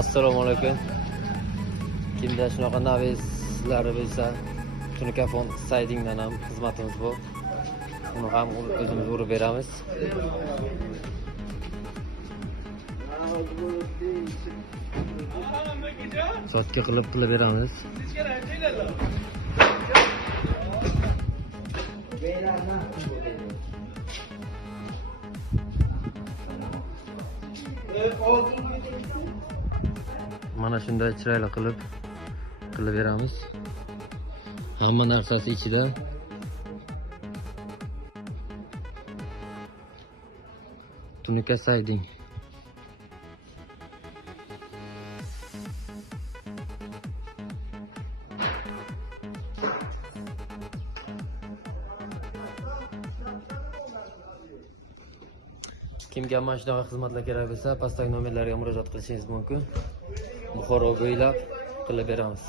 Assalomu alaykum. Kimda shunaqa navislari bo'lsa, Tunikafon saytingdan ham xizmatimiz bor. Uni ham o'zimiz urib beramiz. Soatga qilib beramiz. Mana shunday chiroyli qilib beramiz. Hamma narsasi ichida. Tunika sayting. Kimga mana shunaqa xizmatlar kerak bo'lsa, pastdagi nomerlarga murojaat qilishingiz mumkin. Buxoro bo'ylab qilib beramiz.